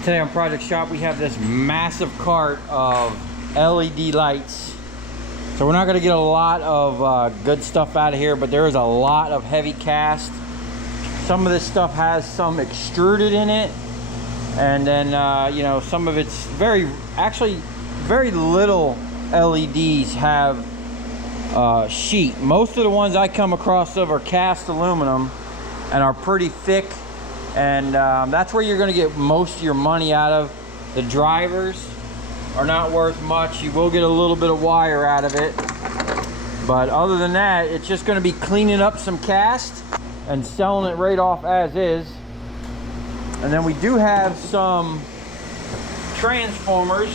Today on Project Shop we have this massive cart of LED lights. So we're not going to get a lot of good stuff out of here, but there is a lot of heavy cast. Some of this stuff has some extruded in it, and then you know, some of it's actually very little LEDs have sheet. Most of the ones I come across of are cast aluminum and are pretty thick, and that's where you're going to get most of your money out of. The drivers are not worth much. You will get a little bit of wire out of it, but other than that, it's just going to be cleaning up some cast and selling it right off as is. And then we do have some transformers,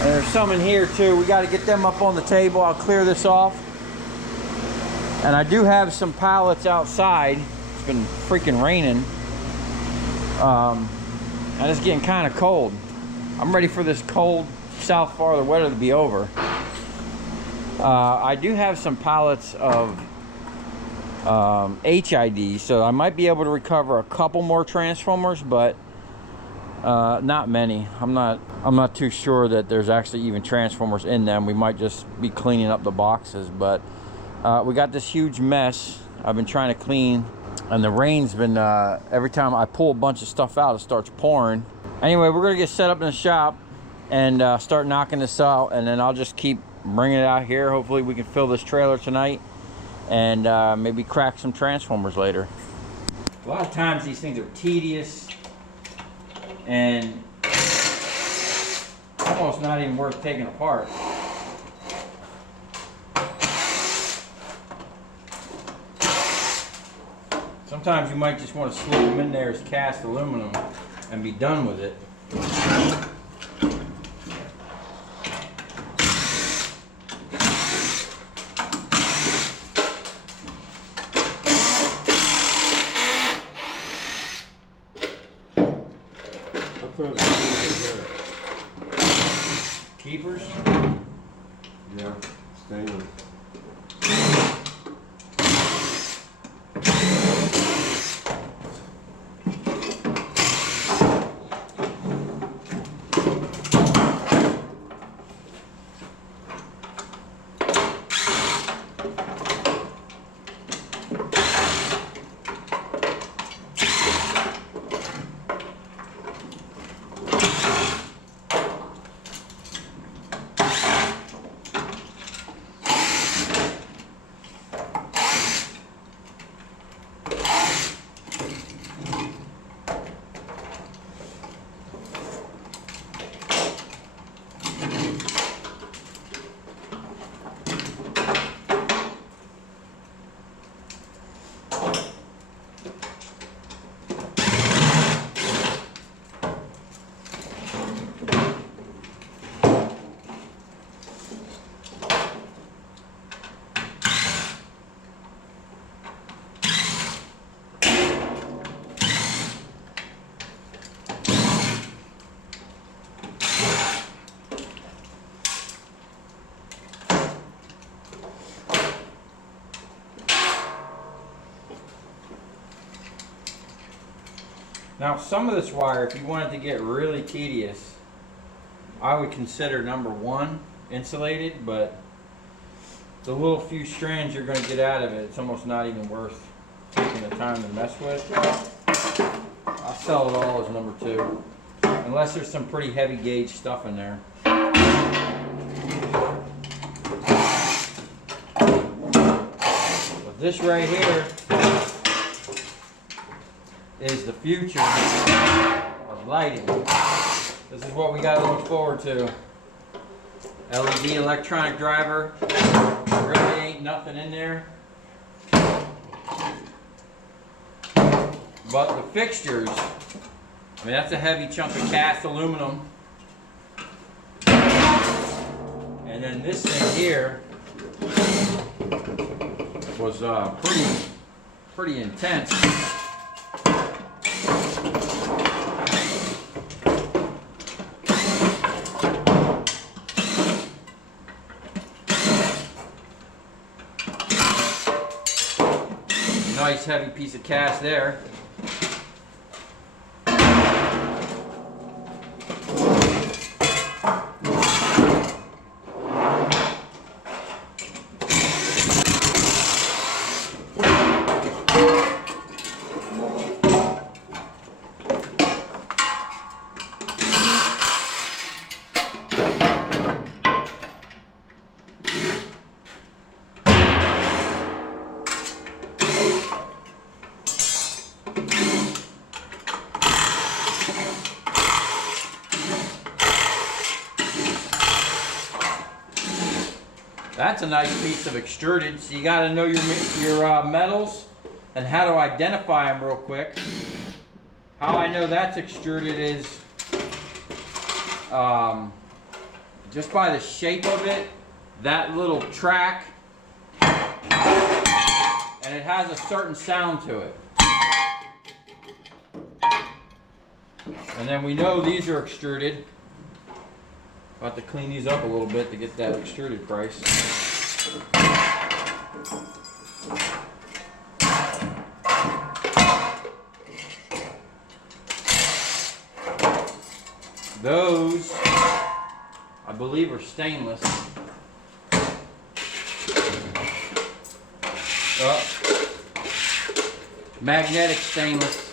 and there's some in here too. We got to get them up on the table. I'll clear this off. And I do have some pallets outside. It's been freaking raining, and it's getting kind of cold. I'm ready for this cold south Florida weather to be over. I do have some pallets of HID, so I might be able to recover a couple more transformers, but not many. I'm not too sure that there's actually even transformers in them. We might just be cleaning up the boxes, but we got this huge mess I've been trying to clean, and the rain's been every time I pull a bunch of stuff out, it starts pouring. Anyway, we're gonna get set up in the shop and start knocking this out, and then I'll just keep bringing it out here. Hopefully we can fill this trailer tonight and maybe crack some transformers later. A lot of times these things are tedious and almost not even worth taking apart. Sometimes you might just want to slip them in there as cast aluminum and be done with it. Keepers? Yeah, stainless. Now, some of this wire, if you wanted to get really tedious, I would consider number 1 insulated, but the little few strands you're going to get out of it, it's almost not even worth taking the time to mess with. I'll sell it all as number 2, unless there's some pretty heavy gauge stuff in there. But this right here is the future of lighting. This is what we got to look forward to. LED electronic driver. There really ain't nothing in there. But the fixtures, I mean, that's a heavy chunk of cast aluminum. And then this thing here was pretty intense. Nice heavy piece of cast there. And That's a nice piece of extruded. So you got to know your metals and how to identify them real quick. How I know that's extruded is just by the shape of it, that little track, and it has a certain sound to it. And then we know these are extruded. I'll have to clean these up a little bit to get that extruded price. Those, I believe, are stainless. Magnetic stainless.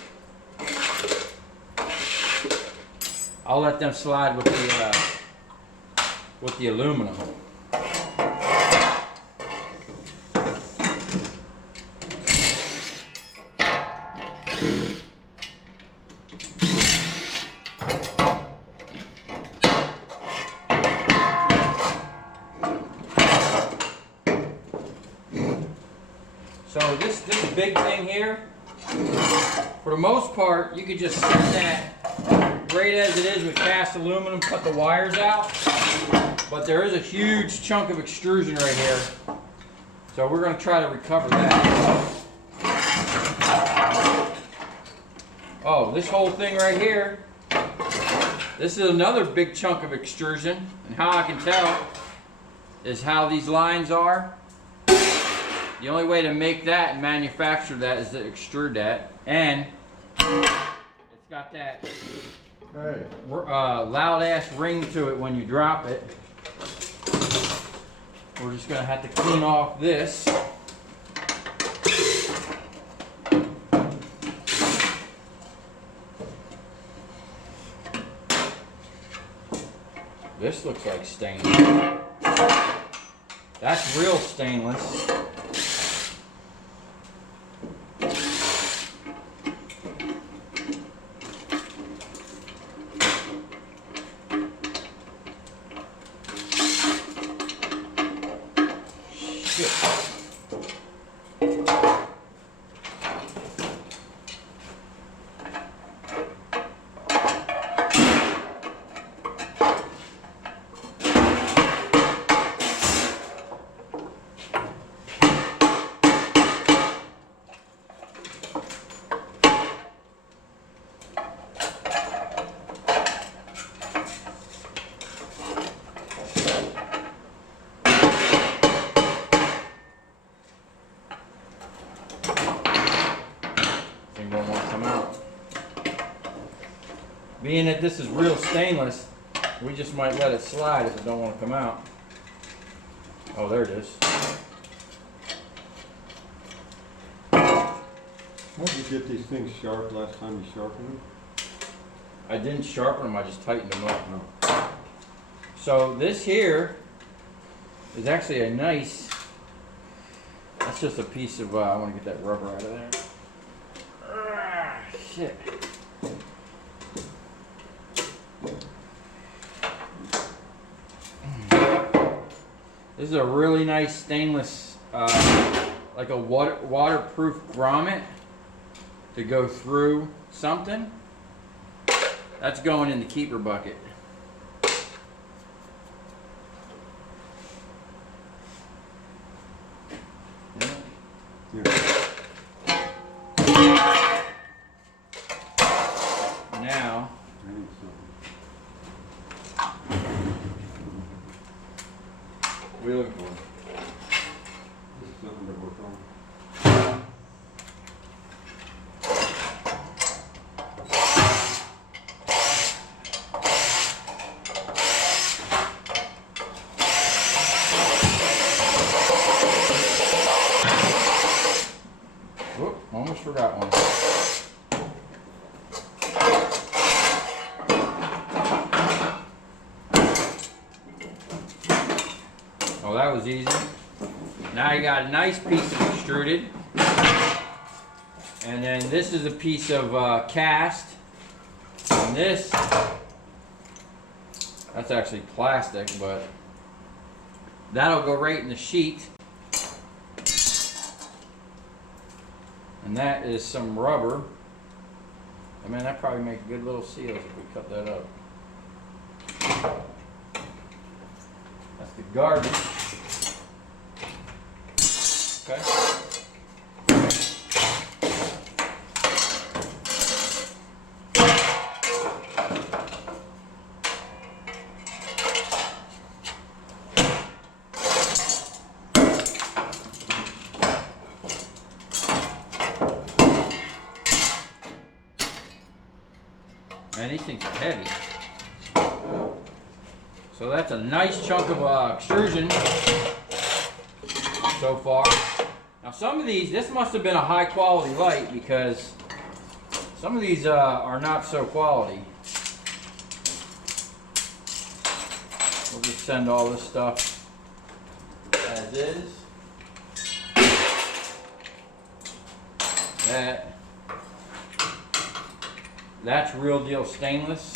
I'll let them slide with the aluminum. So this big thing here, for the most part, you could just set that great as it is with cast aluminum, cut the wires out. But there is a huge chunk of extrusion right here. So we're going to try to recover that. Oh, this whole thing right here, this is another big chunk of extrusion. And how I can tell is how these lines are. The only way to make that and manufacture that is to extrude that. And it's got that loud ass ring to it when you drop it. We're just gonna have to clean off this. This looks like stainless. That's real stainless. Being that this is real stainless, we just might let it slide if it don't want to come out. Oh, there it is. How did you get these things sharp last time you sharpened them? I didn't sharpen them, I just tightened them up. No. So this here is actually a nice, that's just a piece of, I want to get that rubber out of there. Shit. This is a really nice stainless, like a waterproof grommet to go through something. That's going in the keeper bucket. Now, what are you looking for? This is nothing to work on. Whoop, almost forgot one. Oh, that was easy. Now you got a nice piece of extruded. And then this is a piece of cast. And this, that's actually plastic, but That'll go right in the sheet. And that is some rubber. I mean, that probably make good little seals if we cut that up. That's the garbage. Okay. Man, these things are heavy. So that's a nice chunk of extrusion so far. Now some of these, this must have been a high quality light because some of these are not so quality. We'll just send all this stuff as is. That's real deal stainless.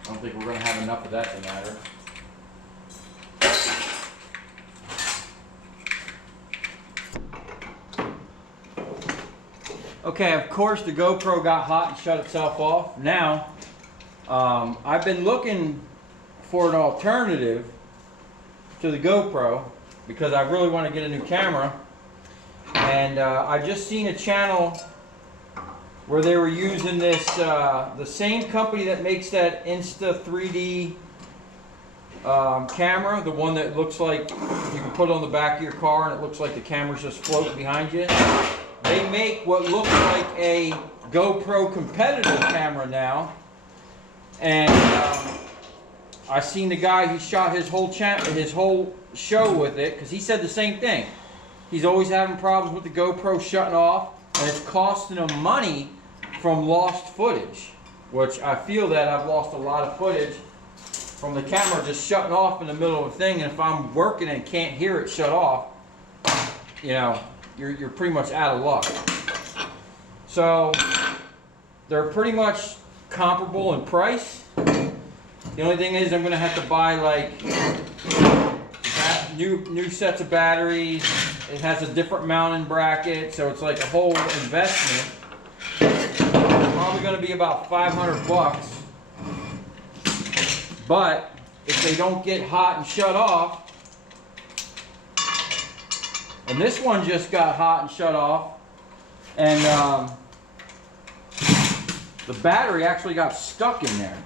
I don't think we're going to have enough of that to matter. Okay, of course the GoPro got hot and shut itself off. Now, I've been looking for an alternative to the GoPro because I really want to get a new camera. And I just seen a channel where they were using this, the same company that makes that Insta 3D camera, the one that looks like you can put it on the back of your car and it looks like the camera's just floating behind you. They make what looks like a GoPro competitive camera now. And I seen the guy, he shot his whole show with it because he said the same thing. He's always having problems with the GoPro shutting off, and it's costing him money from lost footage, which I feel that I've lost a lot of footage from the camera just shutting off in the middle of a thing, and if I'm working and can't hear it shut off, you know, you're pretty much out of luck. So they're pretty much comparable in price. The only thing is I'm going to have to buy like new sets of batteries. It has a different mounting bracket, so it's like a whole investment. Probably going to be about 500 bucks. But if they don't get hot and shut off, and this one just got hot and shut off, and the battery actually got stuck in there.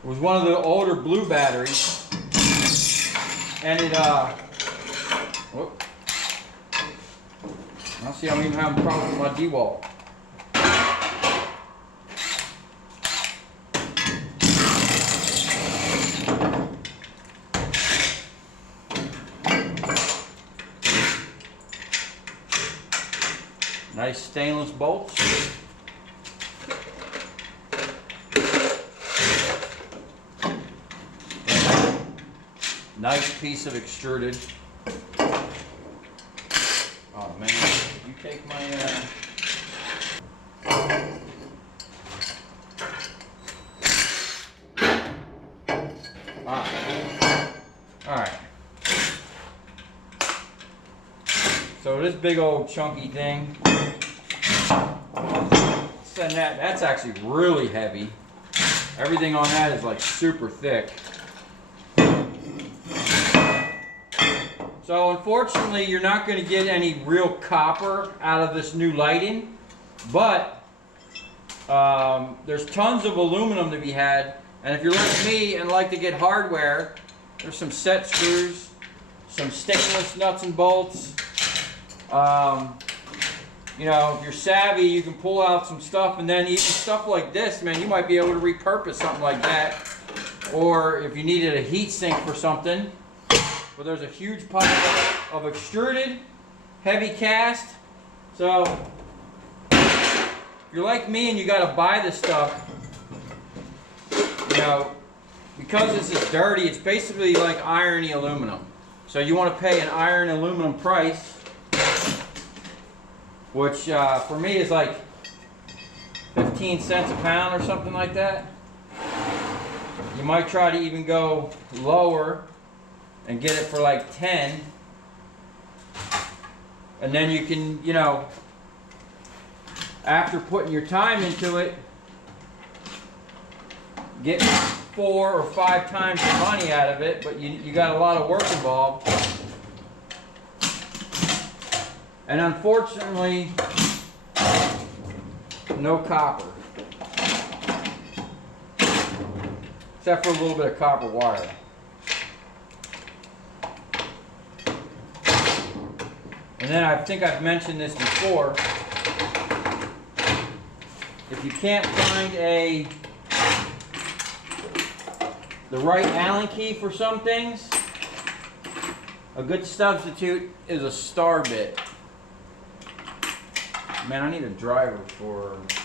It was one of the older blue batteries, and it whoop. Now see, I'm even having problems with my D-wall. Nice stainless bolts. Nice piece of extruded. Oh man, did you take my Alright. So this big old chunky thing, send that's actually really heavy. Everything on that is like super thick. So unfortunately, you're not going to get any real copper out of this new lighting, but there's tons of aluminum to be had. And if you're like me and like to get hardware, there's some set screws, some stainless nuts and bolts. You know, if you're savvy, you can pull out some stuff, and then even stuff like this, man, you might be able to repurpose something like that. Or if you needed a heat sink for something. But there's a huge pile of extruded, heavy cast. So, if you're like me and you got to buy this stuff, you know, because this is dirty, it's basically like irony aluminum. So you want to pay an iron aluminum price, which for me is like 15 cents a pound or something like that. You might try to even go lower and get it for like 10. And then you can, you know, after putting your time into it, get 4 or 5 times the money out of it, but you got a lot of work involved. And unfortunately, no copper. Except for a little bit of copper wire. And then I think I've mentioned this before. If you can't find the right Allen key for some things, a good substitute is a star bit. Man, I need a driver for this.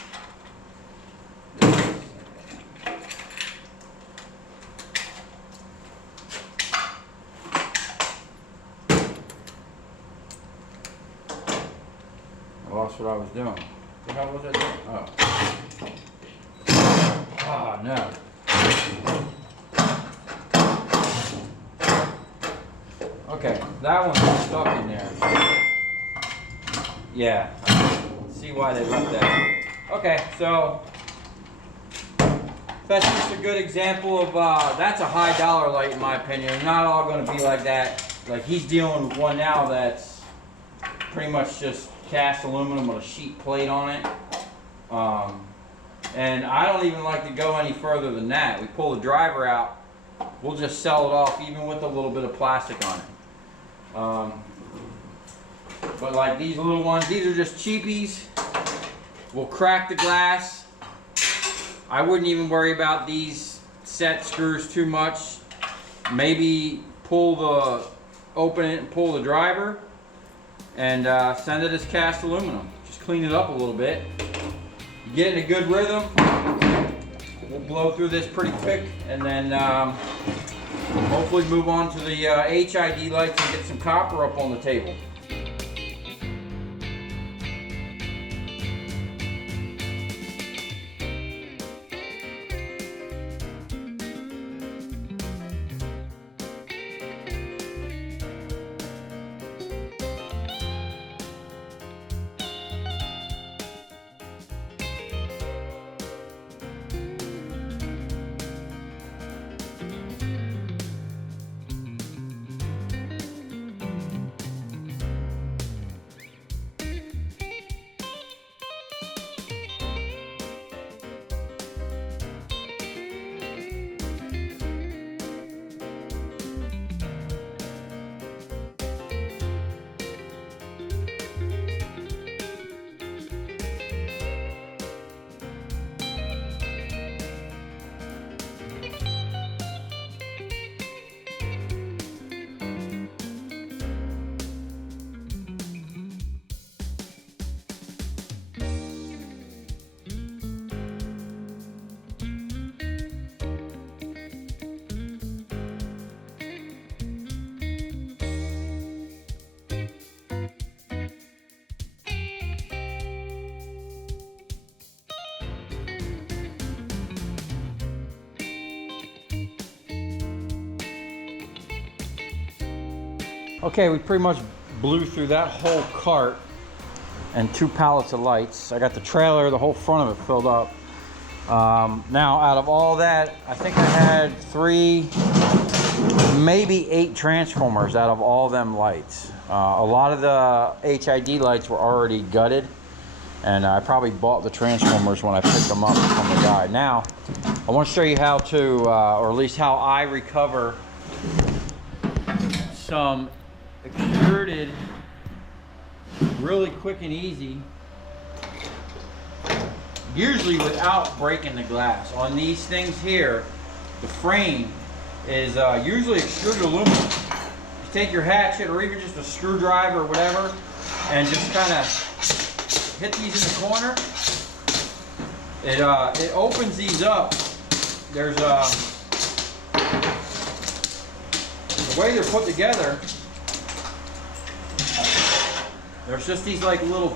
I lost what I was doing. What the hell was I doing? Oh. Oh, no. Okay, that one's stuck in there. Yeah, see why they left that. Okay, so that's just a good example of, that's a high dollar light in my opinion. They're not all going to be like that. Like he's dealing with one now that's pretty much just cast aluminum with a sheet plate on it. And I don't even like to go any further than that. We pull the driver out, we'll just sell it off even with a little bit of plastic on it. But like these little ones, these are just cheapies. We'll crack the glass. I wouldn't even worry about these set screws too much. Maybe open it and pull the driver and send it as cast aluminum. Just clean it up a little bit. Get in a good rhythm. We'll blow through this pretty quick and then hopefully move on to the HID lights and get some copper up on the table. Okay, we pretty much blew through that whole cart and 2 pallets of lights. I got the trailer, the whole front of it filled up. Now, out of all that, I think I had 3, maybe 8 transformers out of all them lights. A lot of the HID lights were already gutted, and I probably bought the transformers when I picked them up from the guy. Now, I want to show you how to, or at least how I recover some extruded really quick and easy, usually without breaking the glass. On these things here, the frame is usually extruded aluminum. You take your hatchet or even just a screwdriver or whatever and just kind of hit these in the corner. It opens these up. There's the way they're put together, there's just these like little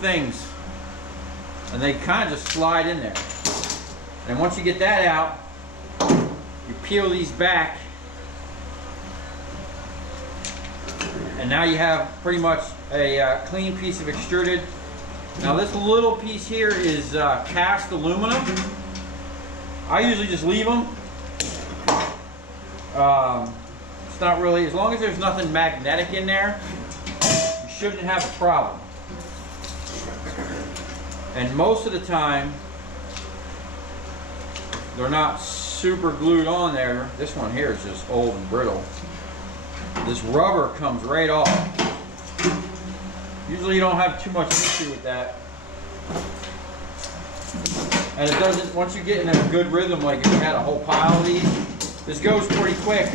things, and they kind of just slide in there. And once you get that out, you peel these back, and now you have pretty much a clean piece of extruded. Now this little piece here is cast aluminum. I usually just leave them. It's not really, as long as there's nothing magnetic in there, you shouldn't have a problem. And most of the time, they're not super glued on there. This one here is just old and brittle. This rubber comes right off. Usually you don't have too much issue with that. And it doesn't, once you get in a good rhythm, like if you had a whole pile of these, this goes pretty quick.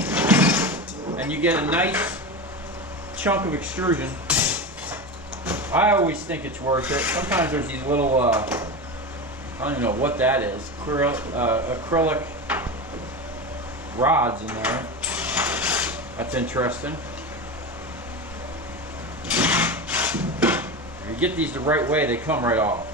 And you get a nice chunk of extrusion. I always think it's worth it. Sometimes there's these little, I don't even know what that is, acrylic rods in there. That's interesting. If you get these the right way, they come right off.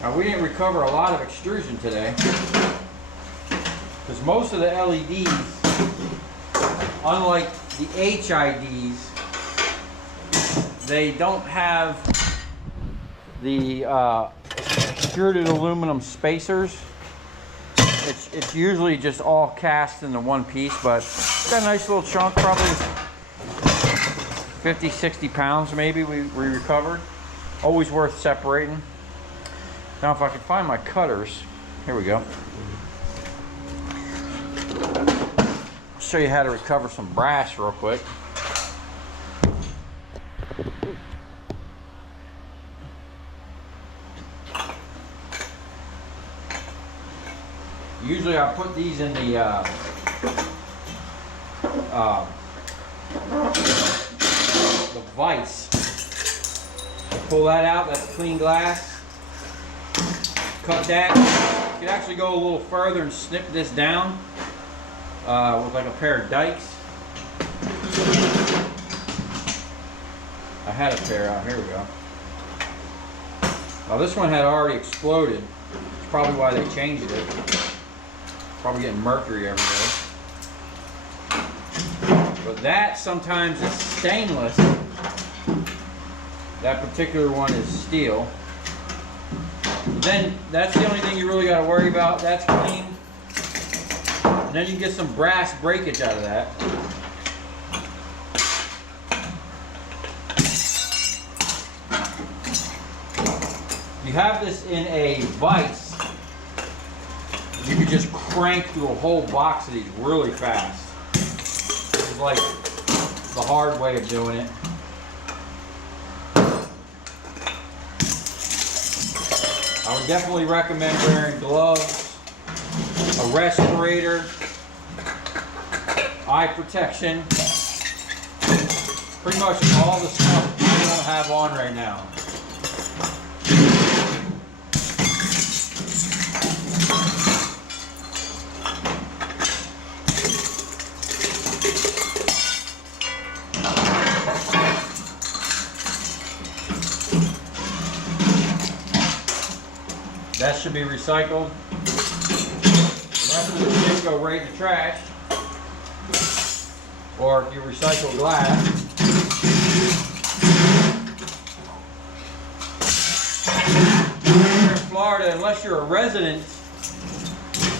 Now we didn't recover a lot of extrusion today because most of the LEDs, unlike the HIDs, they don't have the extruded aluminum spacers. It's usually just all cast into one piece, but it's got a nice little chunk, probably 50, 60 pounds maybe we recovered. Always worth separating. Now if I can find my cutters, here we go. I'll show you how to recover some brass real quick. Usually I put these in the vise. Pull that out, that's clean glass. Cut that. You can actually go a little further and snip this down with like a pair of dikes. I had a pair out, here we go. Now this one had already exploded. That's probably why they changed it. Probably getting mercury everywhere. But that sometimes is stainless. That particular one is steel. Then that's the only thing you really got to worry about. That's clean. And then you get some brass breakage out of that. You have this in a vise, you can just crank through a whole box of these really fast. This is like the hard way of doing it. I would definitely recommend wearing gloves, a respirator, eye protection, pretty much all the stuff I don't have on right now. That should be recycled. The rest of the shit go right in the trash. Or if you recycle glass. Here in Florida, unless you're a resident,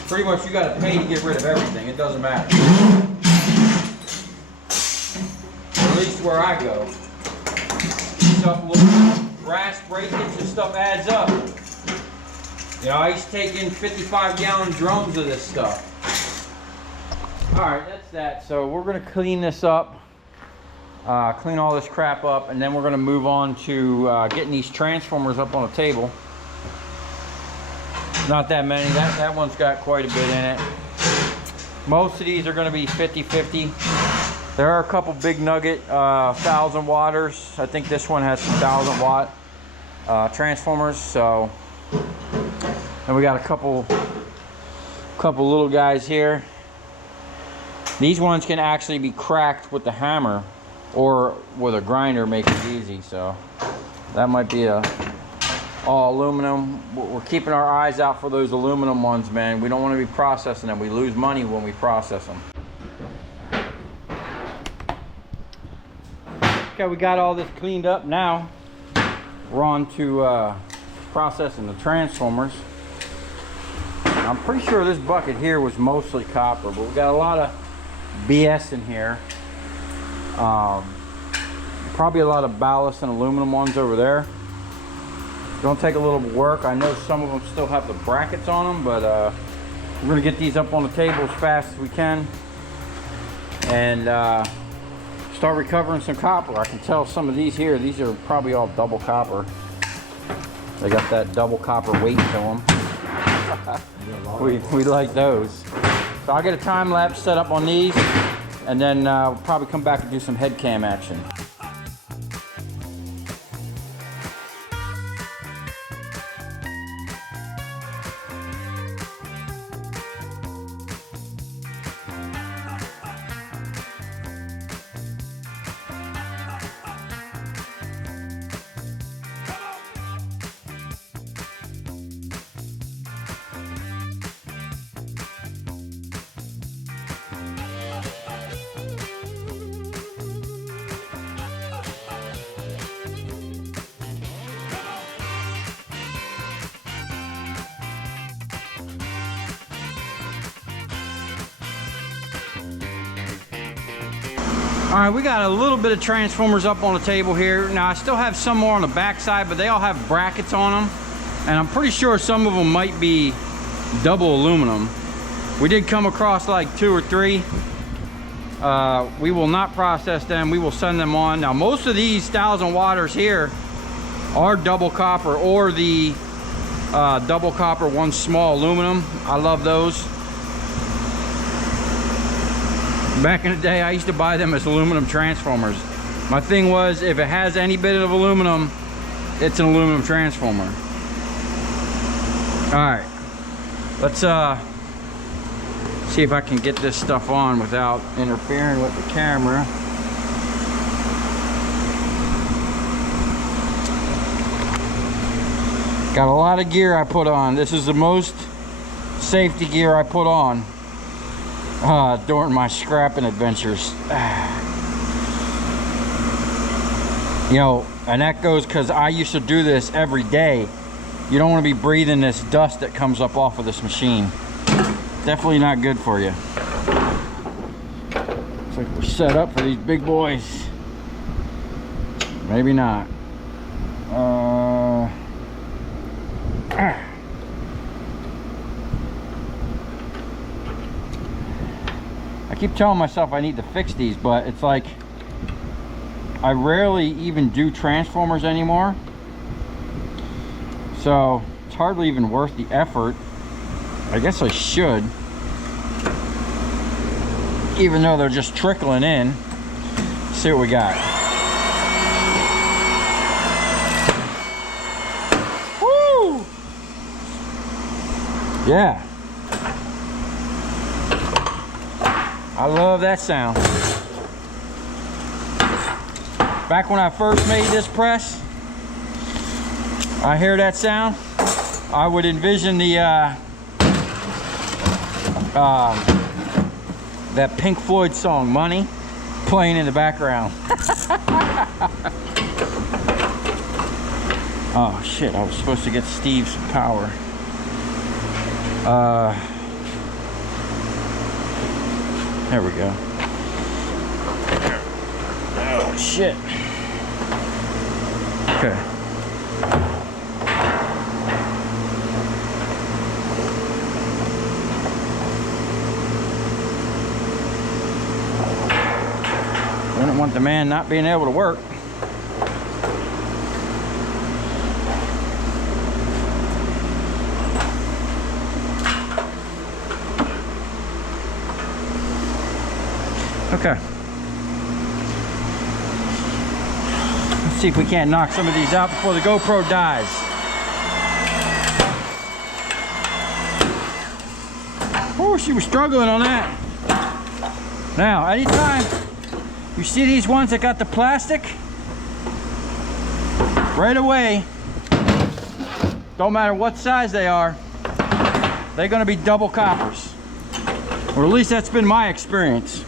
pretty much you got to pay to get rid of everything. It doesn't matter. At least where I go. Stuff, little brass breakage and stuff adds up. You know, I used to take in 55-gallon drums of this stuff. Alright, that's that. So we're going to clean this up. Clean all this crap up, and then we're going to move on to getting these transformers up on the table. Not that many. That one's got quite a bit in it. Most of these are going to be 50-50. There are a couple big nugget 1,000 watters. I think this one has some 1,000 watt transformers. So, and we got a couple little guys here. These ones can actually be cracked with the hammer or with a grinder, make it easy. So that might be all aluminum. We're keeping our eyes out for those aluminum ones, man. We don't want to be processing them. We lose money when we process them. Okay, we got all this cleaned up. Now we're on to processing the transformers. I'm pretty sure this bucket here was mostly copper, but we got a lot of BS in here. Probably a lot of ballast and aluminum ones over there. Don't take a little work. I know some of them still have the brackets on them, but we're gonna get these up on the table as fast as we can and start recovering some copper. I can tell some of these here, these are probably all double copper. They got that double copper weight to them. we like those. So I'll get a time lapse set up on these, and then we'll probably come back and do some head cam action. All right, we got a little bit of transformers up on the table here. Now I still have some more on the back side, but they all have brackets on them. And I'm pretty sure some of them might be double aluminum. We did come across like 2 or 3. We will not process them. We will send them on. Now most of these 1,000 watters here are double copper or the double copper one small aluminum. I love those. Back in the day, I used to buy them as aluminum transformers. My thing was, if it has any bit of aluminum, it's an aluminum transformer. All right, let's see if I can get this stuff on without interfering with the camera. Got a lot of gear I put on. This is the most safety gear I put on during my scrapping adventures. You know, and that goes because I used to do this every day. You don't want to be breathing this dust that comes up off of this machine. Definitely not good for you. Looks like we're set up for these big boys. Maybe not. I keep telling myself I need to fix these, but it's like I rarely even do transformers anymore, so it's hardly even worth the effort. I guess I should, even though they're just trickling in. Let's see what we got. Woo! Yeah, I love that sound. Back when I first made this press, I hear that sound, I would envision the that Pink Floyd song Money playing in the background. Oh shit, I was supposed to get Steve some power. There we go. Oh shit. Okay. Wouldn't want the man not being able to work. Okay. Let's see if we can't knock some of these out before the GoPro dies. Oh, she was struggling on that. Now, anytime you see these ones that got the plastic, right away, don't matter what size they are, they're gonna be double coppers. Or at least that's been my experience.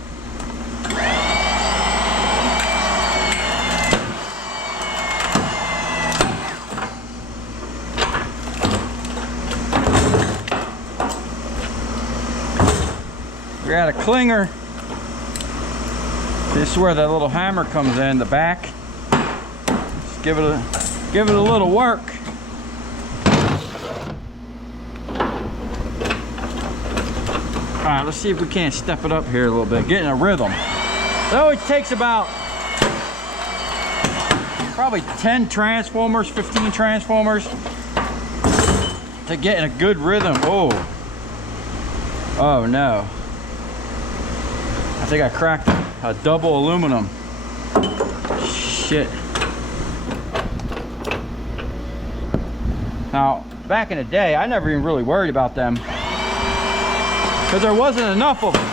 We got a clinger. This is where that little hammer comes in, the back. Just give it a little work. All right, let's see if we can't step it up here a little bit, get in a rhythm. It always takes about probably 10 transformers, 15 transformers to get in a good rhythm. Oh no. I think I cracked a double aluminum. Shit. Now, back in the day, I never even really worried about them because there wasn't enough of them.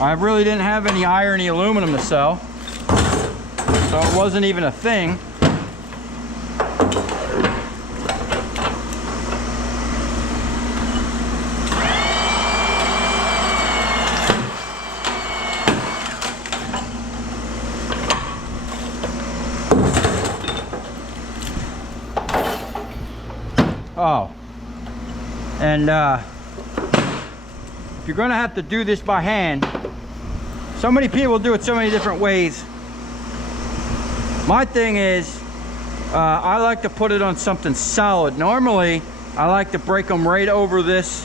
I really didn't have any irony aluminum to sell, so it wasn't even a thing. Oh, and if you're gonna have to do this by hand, so many people do it so many different ways. My thing is, I like to put it on something solid. Normally, I like to break them right over this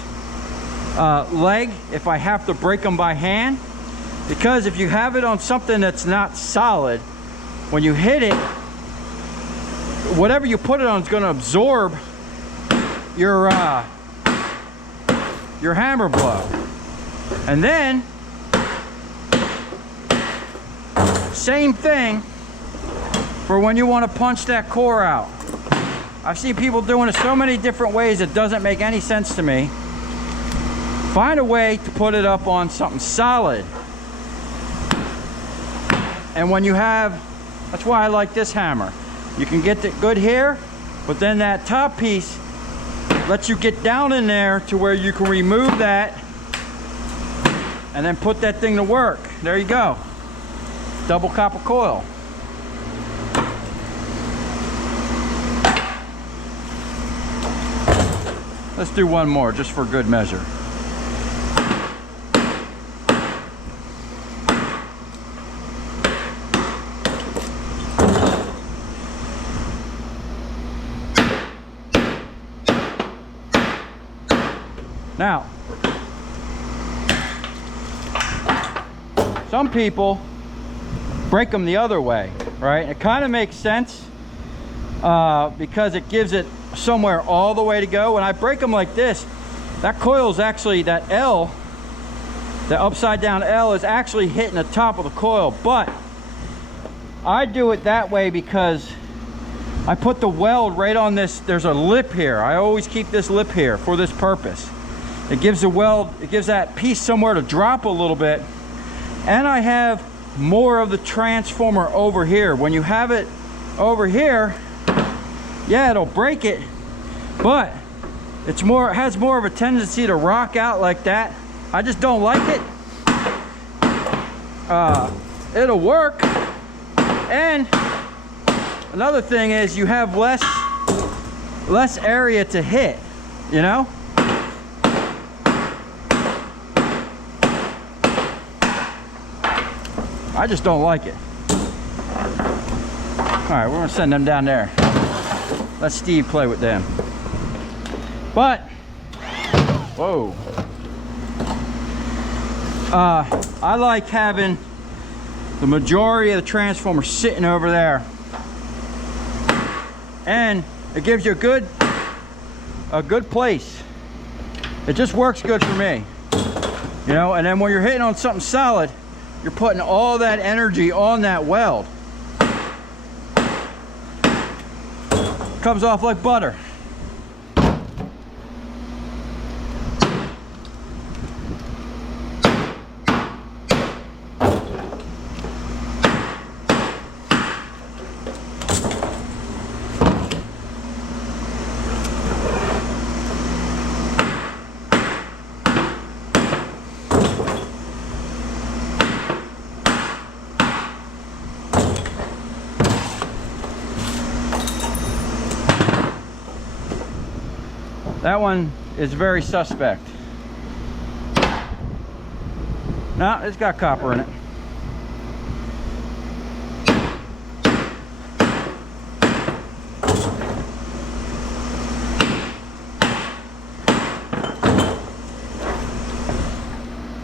leg if I have to break them by hand, because if you have it on something that's not solid, when you hit it, whatever you put it on is gonna absorb your hammer blow. And then same thing for when you want to punch that core out. I've seen people doing it so many different ways, it doesn't make any sense to me. Find a way to put it up on something solid. And when you have, that's why I like this hammer. You can get it good here, but then that top piece lets you get down in there to where you can remove that and then put that thing to work. There you go. Double copper coil. Let's do one more just for good measure. Now, some people break them the other way, right? It kind of makes sense because it gives it somewhere all the way to go. When I break them like this, that coil is actually, that L, the upside down L is actually hitting the top of the coil. But I do it that way because I put the weld right on this. There's a lip here. I always keep this lip here for this purpose. It gives the weld, it gives that piece somewhere to drop a little bit. And I have more of the transformer over here. When you have it over here, yeah, it'll break it, but it's more, it has more of a tendency to rock out like that. I just don't like it. It'll work. And another thing is you have less area to hit, you know? I just don't like it. All right, we're gonna send them down there. Let Steve play with them. But, whoa. I like having the majority of the transformer sitting over there. And it gives you a good place. It just works good for me. You know, and then when you're hitting on something solid, you're putting all that energy on that weld. Comes off like butter. That one is very suspect. No, it's got copper in it.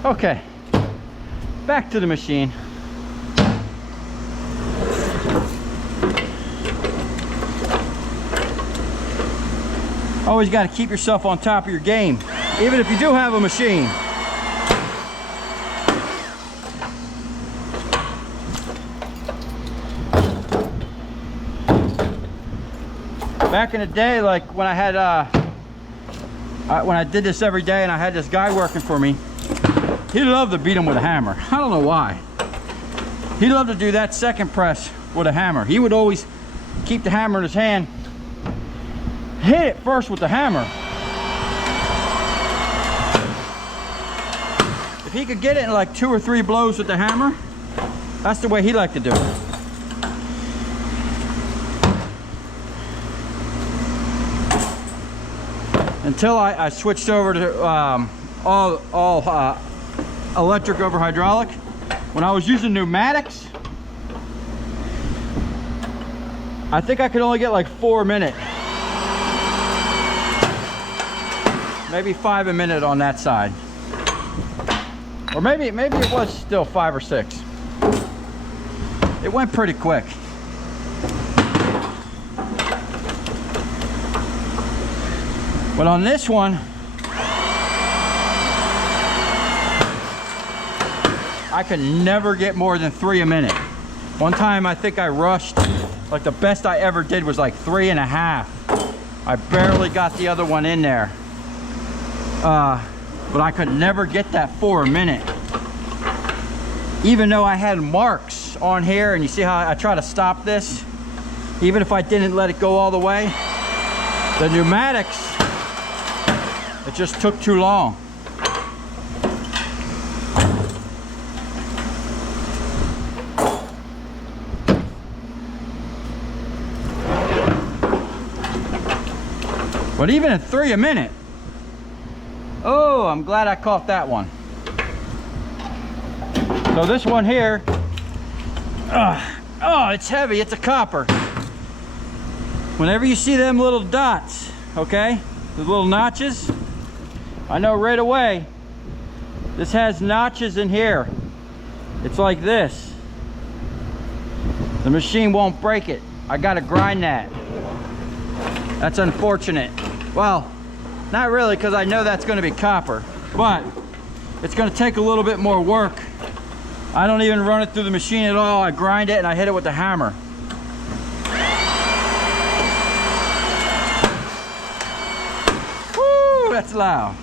Okay, back to the machine. Always got to keep yourself on top of your game, even if you do have a machine. Back in the day, like when I had, when I did this every day and I had this guy working for me, he loved to beat him with a hammer. I don't know why. He loved to do that second press with a hammer. He would always keep the hammer in his hand, hit it first with the hammer. If he could get it in like 2 or 3 blows with the hammer, that's the way he liked to do it. Until I switched over to all electric over hydraulic. When I was using pneumatics, I think I could only get like 4 a minute. Maybe 5 a minute on that side. Or maybe it was still 5 or 6. It went pretty quick. But on this one, I could never get more than 3 a minute. One time I think I rushed, like the best I ever did was like 3.5. I barely got the other one in there. But I could never get that 4 a minute. Even though I had marks on here, and you see how I try to stop this? Even if I didn't let it go all the way, the pneumatics, it just took too long. But even at 3 a minute, oh, I'm glad I caught that one. So this one here, oh, it's heavy, it's a copper. Whenever you see them little dots, okay, the little notches, I know right away, this has notches in here. It's like this. The machine won't break it. I gotta grind that. That's unfortunate. Well, not really, because I know that's gonna be copper, but it's gonna take a little bit more work. I don't even run it through the machine at all. I grind it and I hit it with the hammer. Woo, that's loud.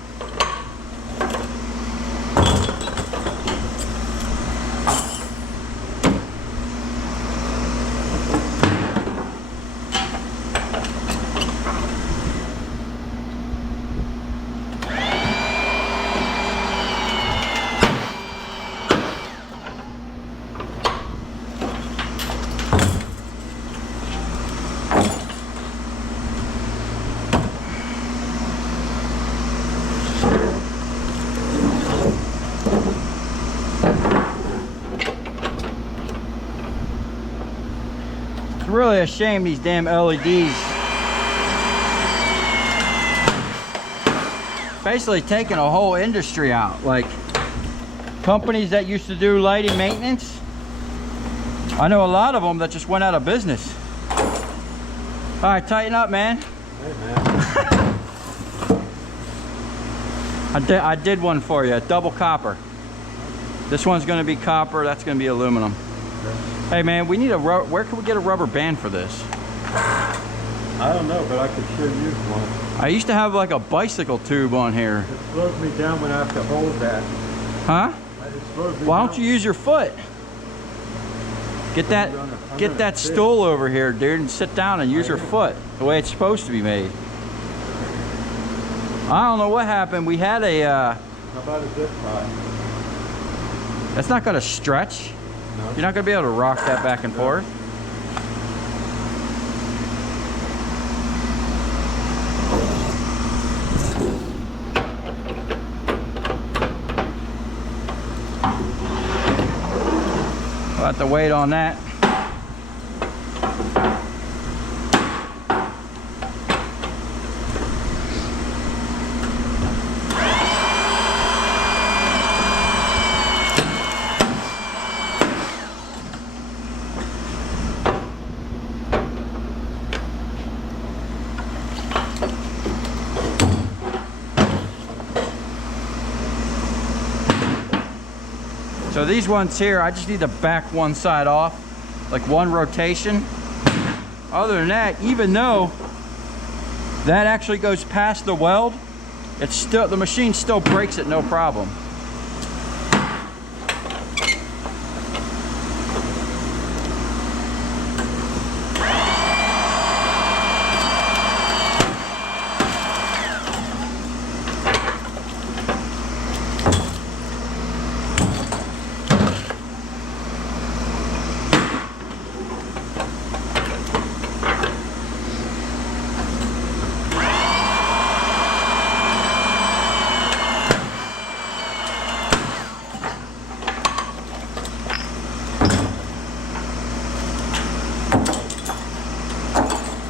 really a shame, these damn LEDs. Basically taking a whole industry out. Like companies that used to do lighting maintenance, I know a lot of them that just went out of business. All right, tighten up, man. Hey, man. I did one for you, double copper. This one's gonna be copper, that's gonna be aluminum. Okay. Hey man, we need where can we get a rubber band for this? I don't know, but I could sure use one. I used to have like a bicycle tube on here. It slows me down when I have to hold that. Huh? It slows me Why down. don't you use your foot? Get that stool over here, dude, and sit down and use your foot the way it's supposed to be made. I don't know what happened. We had a How about a zip tie? that's not gonna stretch. No. You're not gonna be able to rock that back and forth. We'll have to wait on that. So these ones here, I just need to back one side off, like one rotation. Other than that, even though that actually goes past the weld, it's still, the machine still breaks it no problem.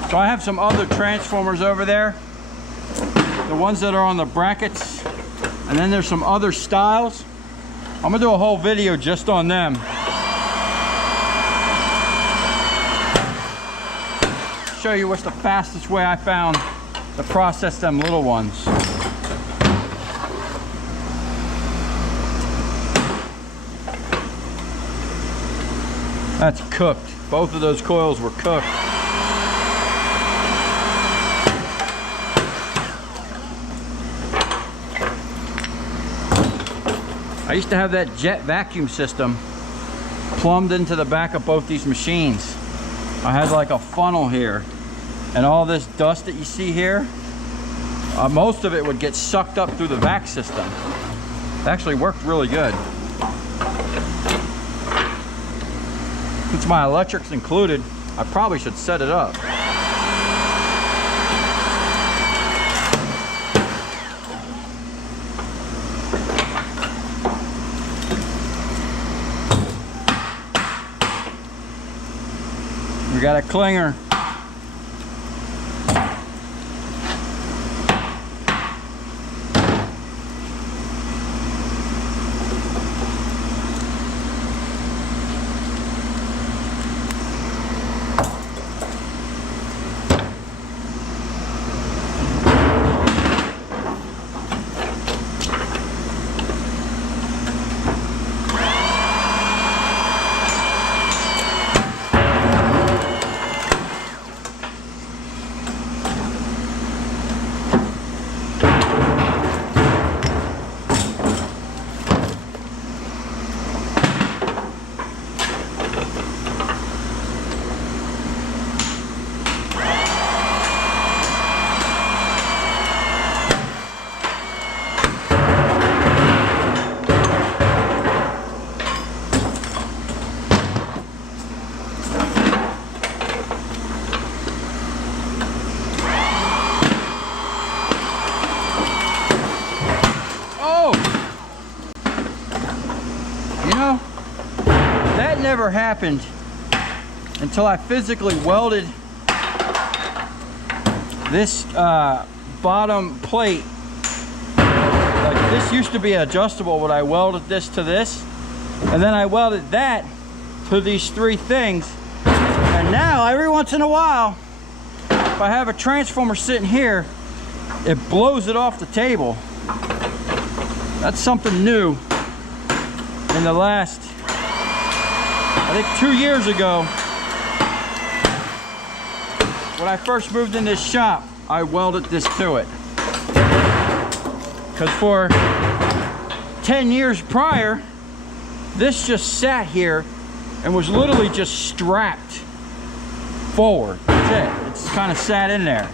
So I have some other transformers over there, the ones that are on the brackets, and then there's some other styles. I'm gonna do a whole video just on them. Show you what's the fastest way I found to process them little ones. That's cooked. Both of those coils were cooked. I used to have that jet vacuum system plumbed into the back of both these machines. I had like a funnel here, and all this dust that you see here, most of it would get sucked up through the vac system. It actually worked really good. Since my electric's included, I probably should set it up. We got a clinger. Never happened until I physically welded this bottom plate. Like this used to be adjustable, but I welded this to this, and then I welded that to these three things. And now every once in a while, if I have a transformer sitting here, it blows it off the table. That's something new in the last, I think 2 years ago, when I first moved in this shop, I welded this to it. Because for 10 years prior, this just sat here and was literally just strapped forward. That's it. It's kind of sat in there.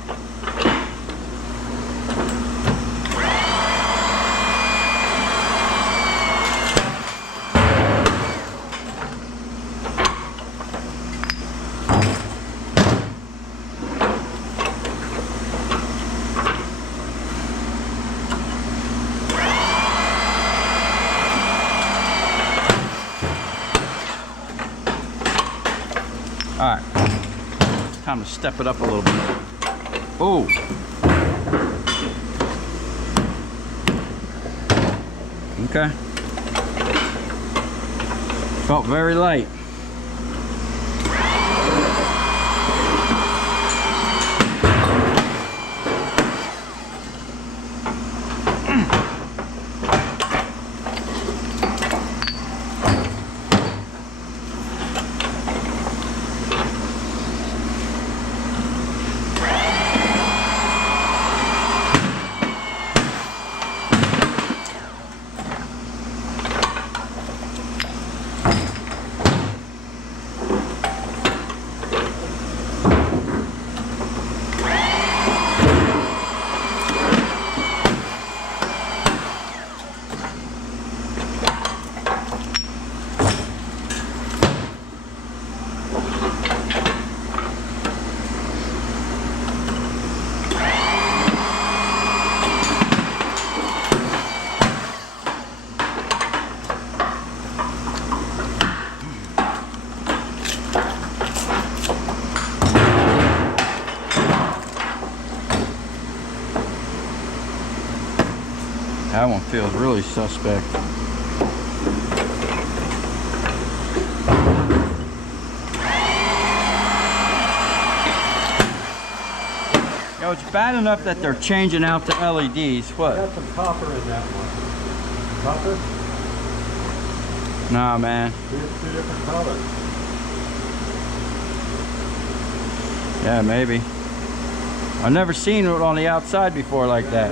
All right, time to step it up a little bit. Oh. Okay. Felt very light. That one feels really suspect. Yo, it's bad enough that they're changing out the LEDs. What? Got some copper in that one. Copper? Nah, man. Two different colors. Yeah, maybe. I've never seen it on the outside before like that.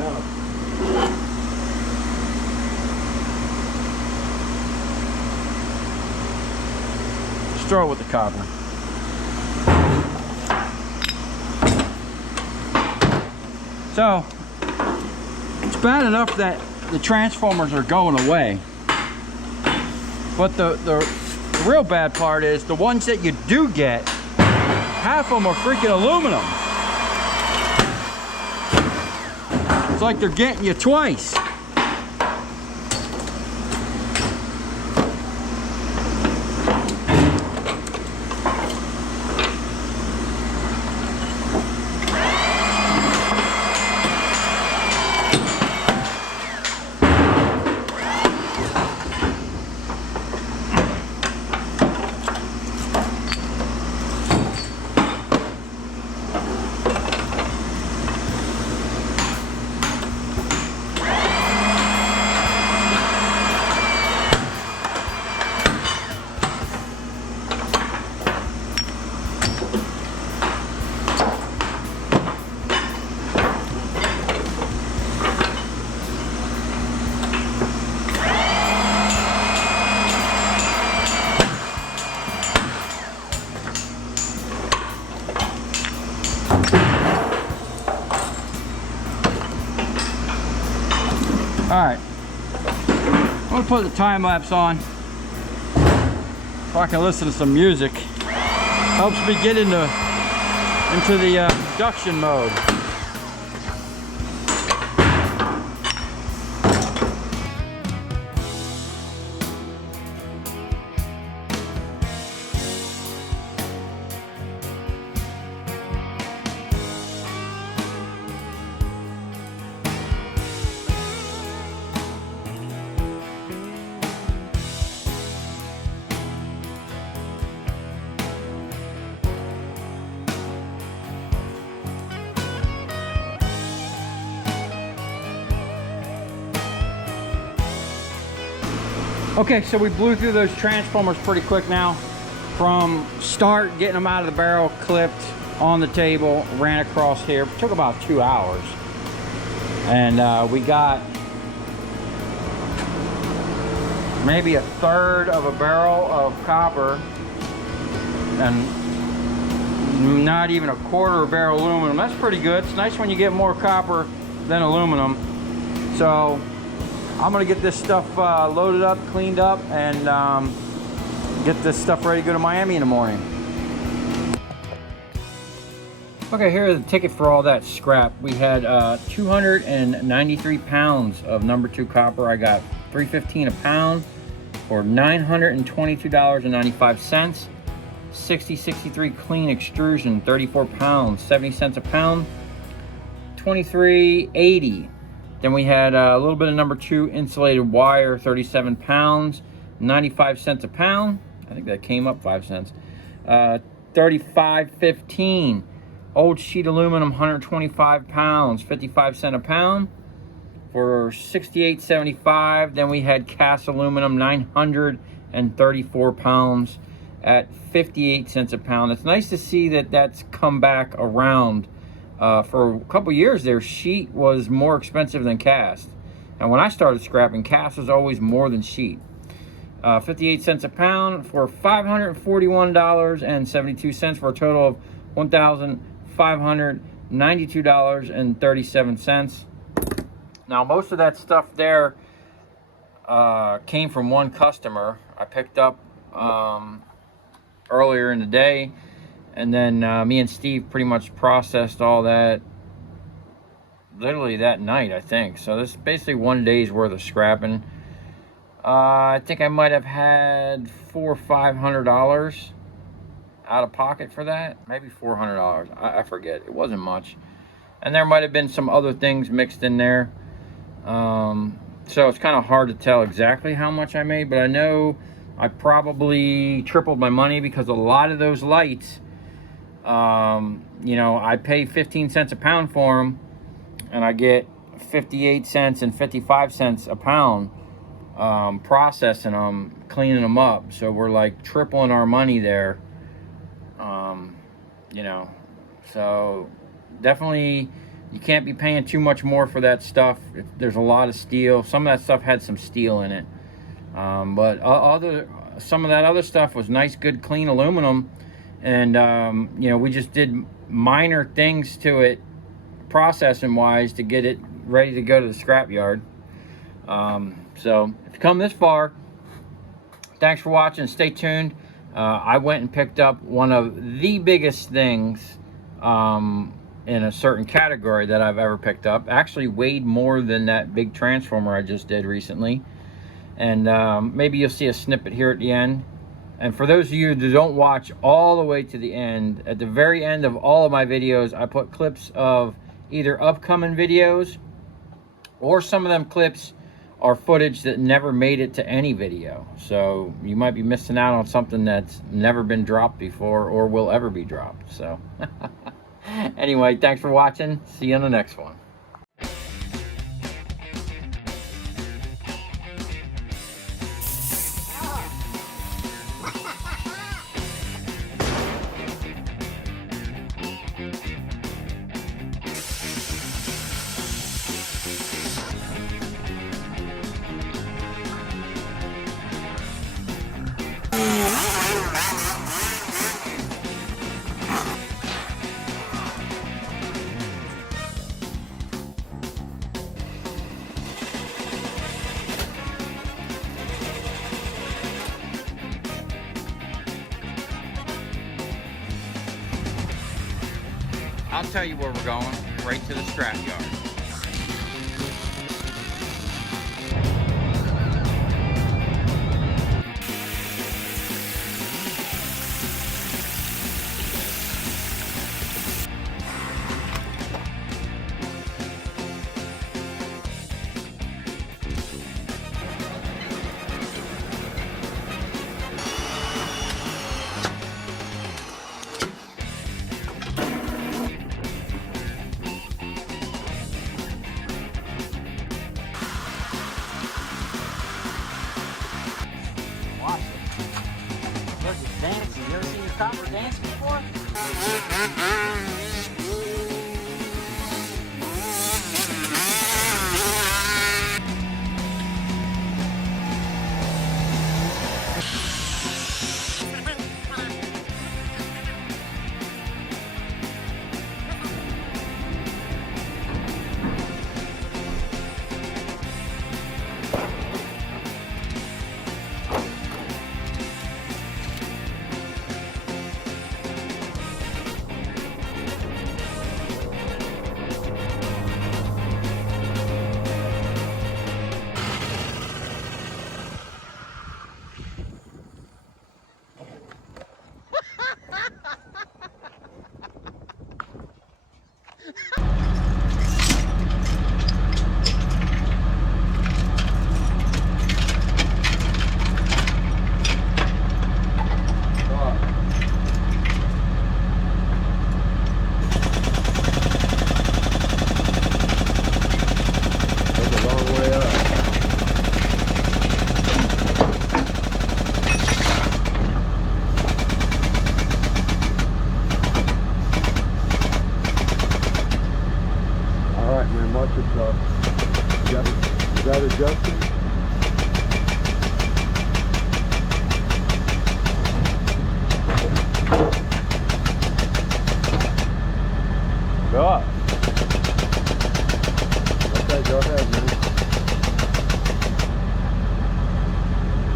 Let's throw it with the copper. So, it's bad enough that the transformers are going away. But the real bad part is the ones that you do get, half of them are freaking aluminum. It's like they're getting you twice. Alright, I'm going to put the time lapse on so I can listen to some music. Helps me get into the production mode. Okay, so we blew through those transformers pretty quick now. From start, getting them out of the barrel, clipped on the table, ran across here. It took about 2 hours. And we got maybe a third of a barrel of copper and not even a quarter of a barrel aluminum. That's pretty good. It's nice when you get more copper than aluminum. So I'm gonna get this stuff loaded up, cleaned up, and get this stuff ready to go to Miami in the morning. Okay, here's the ticket for all that scrap. We had 293 pounds of number 2 copper. I got $3.15 a pound for $922.95. 6063 clean extrusion, 34 pounds, 70 cents a pound, $23.80. Then we had a little bit of number 2 insulated wire, 37 pounds, 95 cents a pound. I think that came up 5 cents. $35.15. Old sheet aluminum, 125 pounds, 55 cents a pound for $68.75. Then we had cast aluminum, 934 pounds at 58 cents a pound. It's nice to see that that's come back around. For a couple years there, sheet was more expensive than cast. And when I started scrapping, cast was always more than sheet. 58 cents a pound for $541.72 for a total of $1,592.37. Now, most of that stuff there came from one customer. I picked up earlier in the day, and then me and Steve pretty much processed all that literally that night, I think. So this is basically 1 day's worth of scrapping. I think I might have had $400 or $500 out of pocket for that. Maybe $400. I forget. It wasn't much. And there might have been some other things mixed in there. So it's kind of hard to tell exactly how much I made, but I know I probably tripled my money because a lot of those lights, you know, I pay 15 cents a pound for them, and I get 58 cents and 55 cents a pound processing them, cleaning them up. So we're like tripling our money there, you know. So definitely you can't be paying too much more for that stuff. There's a lot of steel. Some of that stuff had some steel in it, but some of that other stuff was nice, good, clean aluminum. And you know, we just did minor things to it processing wise to get it ready to go to the scrapyard. So if you come this far, thanks for watching. Stay tuned. I went and picked up one of the biggest things in a certain category that I've ever picked up. Actually weighed more than that big transformer I just did recently. And maybe you'll see a snippet here at the end. And for those of you that don't watch all the way to the end, at the very end of all of my videos, I put clips of either upcoming videos, or some of them clips are footage that never made it to any video. So you might be missing out on something that's never been dropped before or will ever be dropped. So anyway, thanks for watching. See you on the next one. I'll tell you where we're going, right to the scrapyard. Is that adjusted?